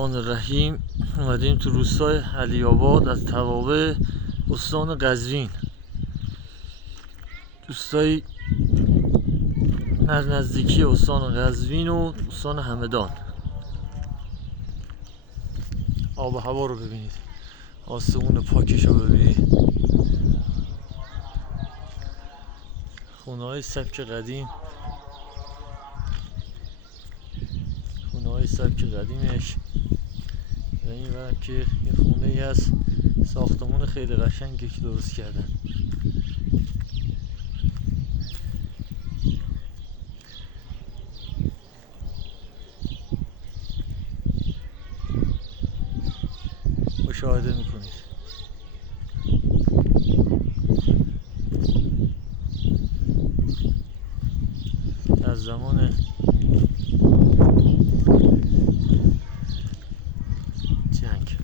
الرحمن الرحیم. اومدیم تو روستای علی‌آباد از توابع استان قزوین، دوستای نزدیکی استان قزوین و استان همدان. آب و هوا رو ببینید، آسمون پاکش رو ببینید، خونه های سبک قدیم، خونه های سبک قدیمش و این ورم که یه خونه ای هست، ساختمون خیلی قشنگی که درست کردن. مشاهده میکنید از زمان جنگ.